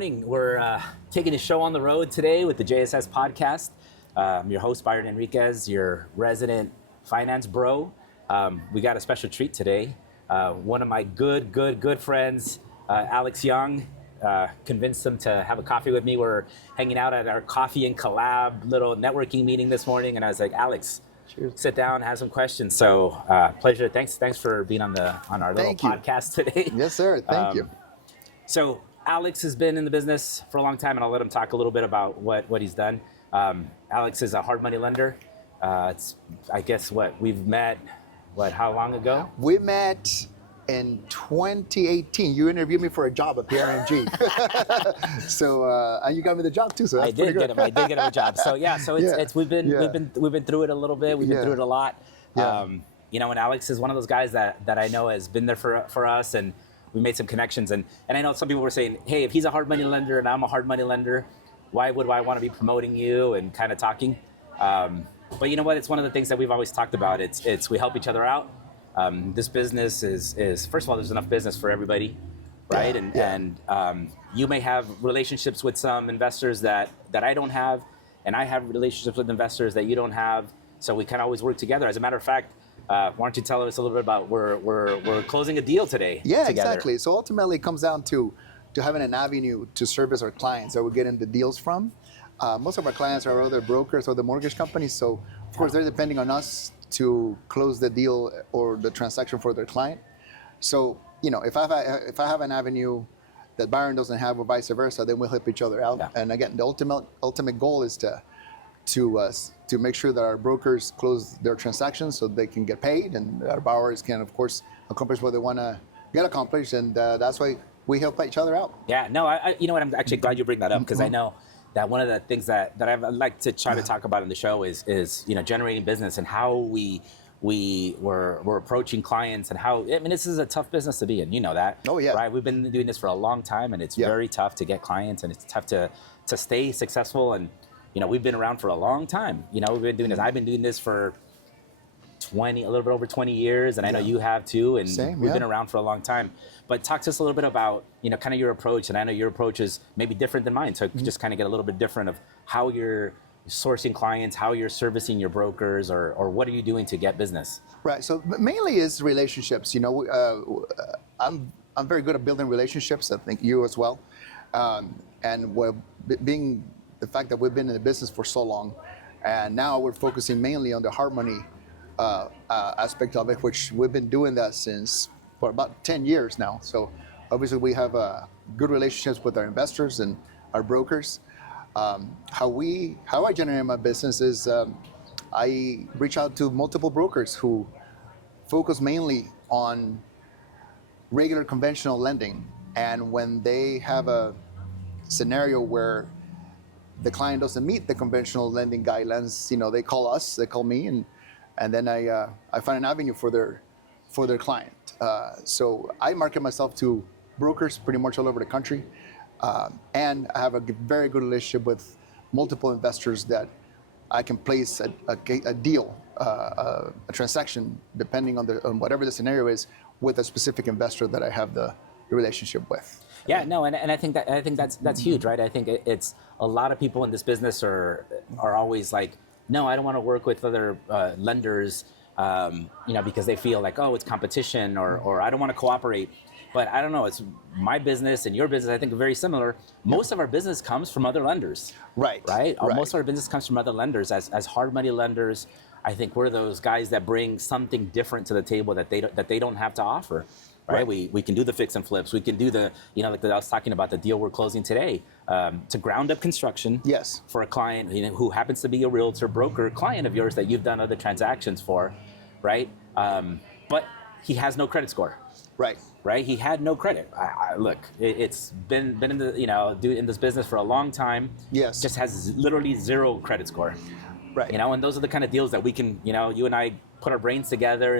morning. We're taking a show on the road today with the JSS podcast. I'm your host, Byron Enriquez, your resident finance bro. We got a special treat today. One of my good friends, Alex Yong, convinced him to have a coffee with me. We're hanging out at our coffee and collab little networking meeting this morning, and I was like, Alex, cheers. Sit down, have some questions. So pleasure. Thanks for being on our little podcast today. Yes, sir. Thank you. So Alex has been in the business for a long time, and I'll let him talk a little bit about what he's done. Alex is a hard money lender. It's, I guess, we've met, how long ago? We met in 2018. You interviewed me for a job at PRMG. So, and you got me the job too. So that's I did get him a job. So we've been through it a little bit. We've been through it a lot. Yeah. And Alex is one of those guys that I know has been there for us, and we made some connections. And I know some people were saying, hey, if he's a hard money lender and I'm a hard money lender, why would I want to be promoting you and kind of talking? But you know what? It's one of the things that we've always talked about. It's we help each other out. This business is first of all, there's enough business for everybody, right? And you may have relationships with some investors that I don't have, and I have relationships with investors that you don't have. So we kind of always work together. As a matter of fact, why don't you tell us a little bit about we're closing a deal today? Yeah, together. Exactly. So ultimately, it comes down to having an avenue to service our clients that we're getting the deals from. Most of our clients are other brokers or the mortgage companies. So of course, they're depending on us to close the deal or the transaction for their client. So if I have an avenue that Byron doesn't have, or vice versa, then we'll help each other out. Yeah. And again, the ultimate goal is to make sure that our brokers close their transactions so they can get paid, and our borrowers can, of course, accomplish what they want to get accomplished, and that's why we help each other out. Yeah, no, I you know what, I'm actually glad you bring that up, because I know that one of the things that I'd like to try to talk about in the show is generating business and how we're approaching clients, and how, I mean, this is a tough business to be in, you know that. Oh yeah. Right, we've been doing this for a long time, and it's very tough to get clients, and it's tough to stay successful. And we've been around for a long time. We've been doing this. I've been doing this for a little bit over 20 years, and I know you have too, and we've been around for a long time. But talk to us a little bit about, kind of your approach, and I know your approach is maybe different than mine, so just kind of get a little bit different of how you're sourcing clients, how you're servicing your brokers, or what are you doing to get business? Right, so mainly is relationships. I'm very good at building relationships, I think you as well. And being the fact that we've been in the business for so long, and now we're focusing mainly on the hard money aspect of it, which we've been doing that for about 10 years now. So obviously we have good relationships with our investors and our brokers. How I generate my business is I reach out to multiple brokers who focus mainly on regular conventional lending, and when they have a scenario where the client doesn't meet the conventional lending guidelines, they call me, and then I find an avenue for their client. So I market myself to brokers pretty much all over the country, and I have a very good relationship with multiple investors that I can place a deal, a transaction, depending on whatever the scenario is, with a specific investor that I have the relationship with. Yeah, no, and I think that's huge, right? I think it's a lot of people in this business are always like, no, I don't want to work with other lenders, because they feel like, oh, it's competition, or I don't want to cooperate. But I don't know, it's my business and your business, I think, are very similar. Most of our business comes from other lenders. Right. Most of our business comes from other lenders. As hard money lenders, I think we're those guys that bring something different to the table that they don't have to offer. Right? We can do the fix and flips. We can do the, like I was talking about the deal we're closing today, to ground up construction. Yes. For a client who happens to be a realtor, broker, client of yours that you've done other transactions for, right? But he has no credit score. Right. He had no credit. Look, it's been in the in this business for a long time. Yes. Just has literally zero credit score. Right. And those are the kind of deals that we can, you and I put our brains together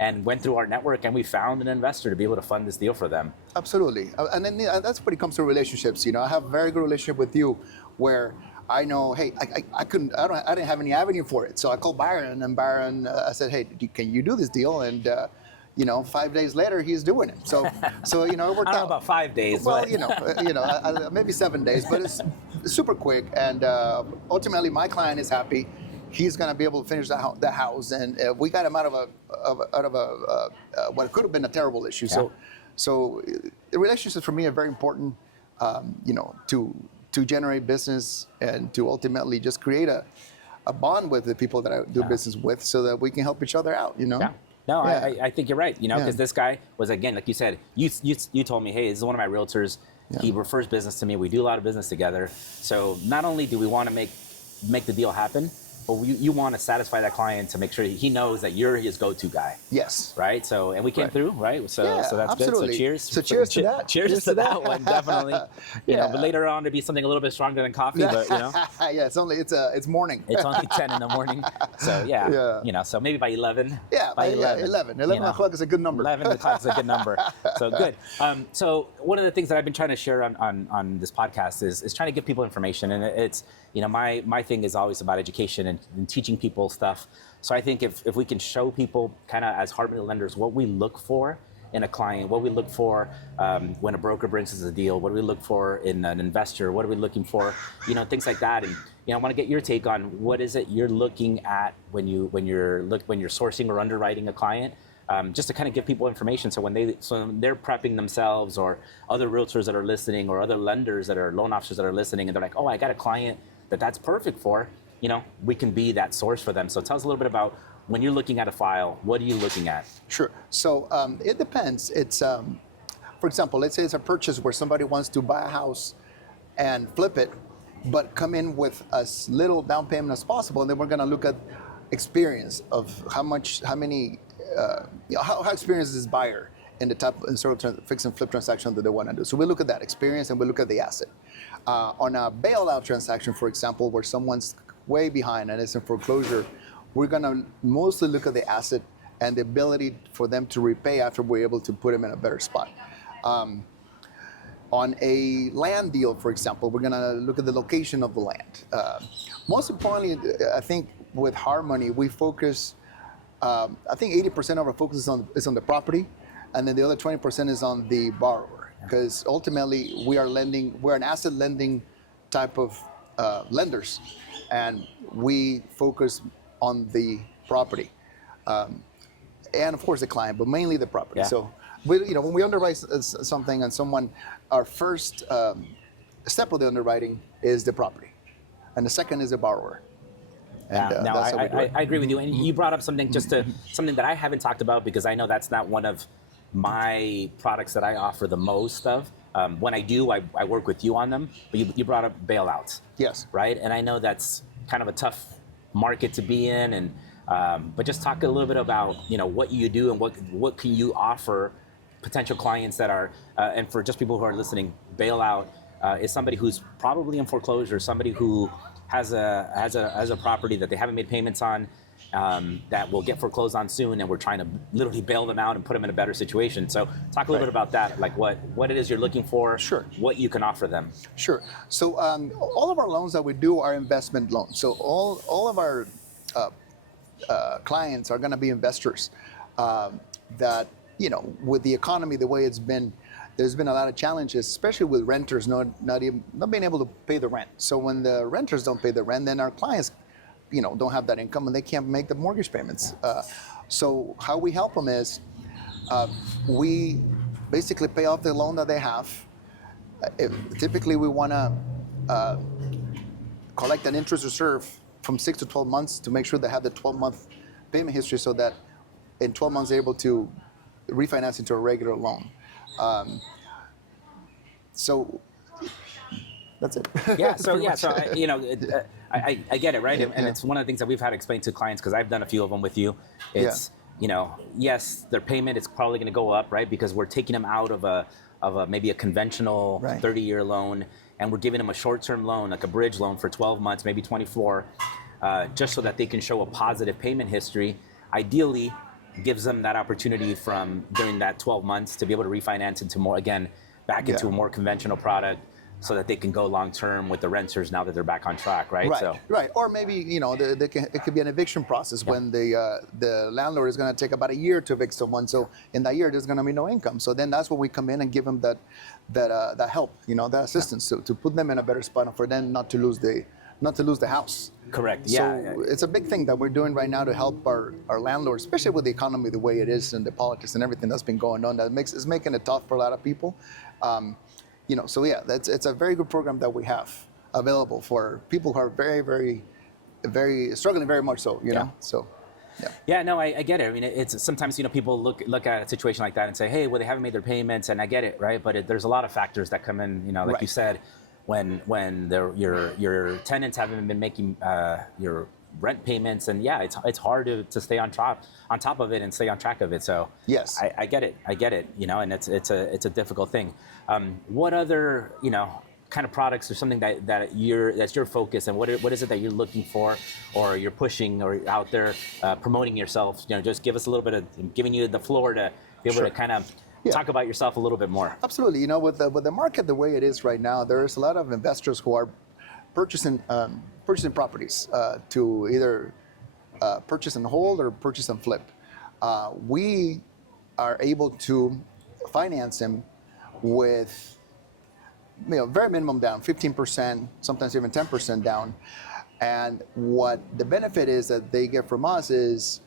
and went through our network, and we found an investor to be able to fund this deal for them. Absolutely. And then that's when it comes to relationships. I have a very good relationship with you, where I know, hey, I didn't have any avenue for it. So I called Byron, and Byron, I said, hey, can you do this deal? And 5 days later he's doing it. So it worked I don't know out. about 5 days. Well, but maybe 7 days, but it's super quick. And ultimately, my client is happy. He's going to be able to finish the house, and we got him out of what could have been a terrible issue. Yeah. So the relationships for me are very important. To generate business and to ultimately just create a bond with the people that I do business with, so that we can help each other out. Yeah. No, Yeah. I think you're right. Because this guy was, again, like you said, you told me, hey, this is one of my realtors. Yeah. He refers business to me. We do a lot of business together. So not only do we want to make the deal happen, but you want to satisfy that client to make sure he knows that you're his go-to guy. Yes. Right. So, and we came Right. through, right? So Yeah, that's absolutely. good. So cheers. So cheers to that. Cheers to that one, definitely. Yeah. But later on, to be something a little bit stronger than coffee. But Yeah, it's morning. it's only 10 in the morning. So yeah. Yeah. So maybe by 11. Yeah, by 11 o'clock is a good number. 11 o'clock is a good number. So good. So one of the things that I've been trying to share on this podcast is trying to give people information, and it's my thing is always about education and teaching people stuff. So I think if we can show people kind of as hard money lenders what we look for in a client, what we look for when a broker brings us a deal, what do we look for in an investor, what are we looking for, things like that. And I want to get your take on what is it you're looking at when you're sourcing or underwriting a client. Just to kind of give people information, so when they're prepping themselves, or other realtors that are listening, or other lenders that are loan officers that are listening, and they're like, oh, I got a client that's perfect for, we can be that source for them. So tell us a little bit about, when you're looking at a file, what are you looking at? Sure. So it depends. It's, for example, let's say it's a purchase where somebody wants to buy a house and flip it, but come in with as little down payment as possible, and then we're going to look at experience of how experienced is this buyer in the type and sort of fix and flip transaction that they want to do. So we look at that experience, and we look at the asset. On a bailout transaction, for example, where someone's way behind and it's in foreclosure, we're going to mostly look at the asset and the ability for them to repay after we're able to put them in a better spot. On a land deal, for example, we're going to look at the location of the land. Most importantly, I think with hard money, we focus, I think 80% of our focus is on the property, and then the other 20% is on the borrower. Because ultimately, we're an asset lending type of lenders, and we focus on the property, and of course the client, but mainly the property. Yeah. So, when we underwrite something on someone, our first step of the underwriting is the property, and the second is the borrower. And Now, that's how we do it. I agree with you. And you brought up something something that I haven't talked about, because I know that's not one of my products that I offer the most of. When I do, I work with you on them. But you brought up bailouts. Yes. Right? And I know that's kind of a tough market to be in. And but just talk a little bit about what you do and what can you offer potential clients that are and for just people who are listening. Bailout is somebody who's probably in foreclosure, somebody who has a property that they haven't made payments on, that will get foreclosed on soon, and we're trying to literally bail them out and put them in a better situation. So talk a little bit about that, like what it is you're looking for, Sure. what you can offer them. Sure. So all of our loans that we do are investment loans. So all of our clients are going to be investors that, with the economy the way it's been, there's been a lot of challenges, especially with renters not being able to pay the rent. So when the renters don't pay the rent, then our clients, don't have that income, and they can't make the mortgage payments. So how we help them is we basically pay off the loan that they have. Typically, we want to collect an interest reserve from 6 to 12 months to make sure they have the 12-month payment history, so that in 12 months they're able to refinance into a regular loan. So that's it. Yeah. So I get it, right? And it's one of the things that we've had to explain to clients, because I've done a few of them with you. It's yes, their payment is probably going to go up, right? Because we're taking them out of a maybe a conventional 30-year loan, and we're giving them a short-term loan, like a bridge loan for 12 months, maybe 24, just so that they can show a positive payment history. Ideally, gives them that opportunity from during that 12 months to be able to refinance into more, again, back into a more conventional product, so that they can go long term with the renters now that they're back on track, right? Right, So right. Or maybe it could be an eviction process when the landlord is going to take about a year to evict someone. So in that year, there's going to be no income. So then that's when we come in and give them that help, that assistance to put them in a better spot for them not to lose the house. correct. So Yeah. it's a big thing that we're doing right now to help our landlords, especially with the economy the way it is and the politics and everything that's been going on. It's making it tough for a lot of people. So yeah, it's a very good program that we have available for people who are very, very, very struggling very much so. So. Yeah. Yeah, no, I get it. I mean, it's sometimes people look at a situation like that and say, hey, well, they haven't made their payments, and I get it, right? But there's a lot of factors that come in. Like Right. you said, when your tenants haven't been making your rent payments, and yeah, it's hard to stay on top of it and stay on track of it. So Yes. I get it, and it's a difficult thing. What other kind of products or something that's your focus, and what is it that you're looking for or you're pushing or out there promoting yourself? Just give us a little bit of giving you the floor to be able Sure. to kind of Yeah. talk about yourself a little bit more. Absolutely. With the market the way it is right now, there's a lot of investors who are purchasing properties to either purchase and hold or purchase and flip. We are able to finance them with very minimum down, 15%, sometimes even 10% down. And what the benefit is that they get from us is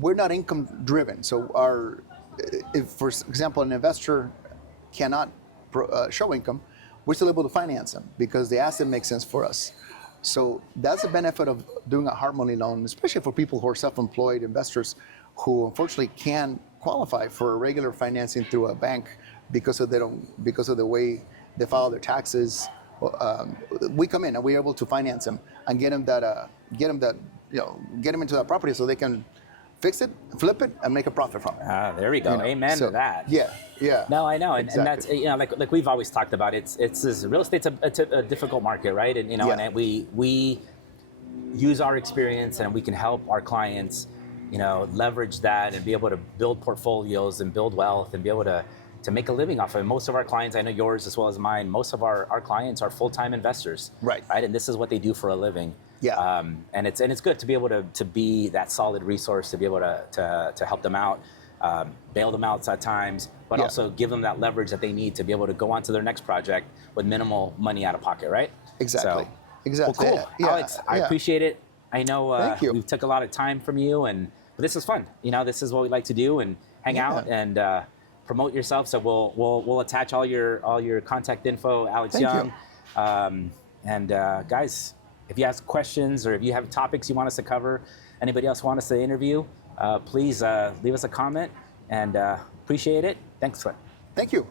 we're not income driven. So if, for example, an investor cannot show income, we're still able to finance them because the asset makes sense for us. So that's the benefit of doing a hard money loan, especially for people who are self-employed investors who unfortunately can't qualify for regular financing through a bank because of the way they file their taxes. We come in and we're able to finance them and get them into that property so they can fix it, flip it, and make a profit from it. There we go. Amen to that. Yeah. No, I know, and Exactly. that's like we've always talked about. It's real estate's a difficult market, right? And Yeah. and we use our experience and we can help our clients, leverage that and be able to build portfolios and build wealth and be able to make a living off of it. Most of our clients, I know yours as well as mine, most of our clients are full-time investors, Right. And this is what they do for a living. Yeah. And it's good to be able to be that solid resource to be able to help them out, bail them out at times, but Yeah. also give them that leverage that they need to be able to go on to their next project with minimal money out of pocket, right? Exactly. So, Exactly. Well, cool. Yeah. Alex, I Yeah. appreciate it. I know Thank you. we took a lot of time from you, but this is fun. This is what we like to do and hang Yeah. out and promote yourself. So we'll attach all your contact info, Alex Thank Young. And guys, if you have questions or if you have topics you want us to cover, anybody else want us to interview, please leave us a comment and appreciate it. Thanks. Thank you.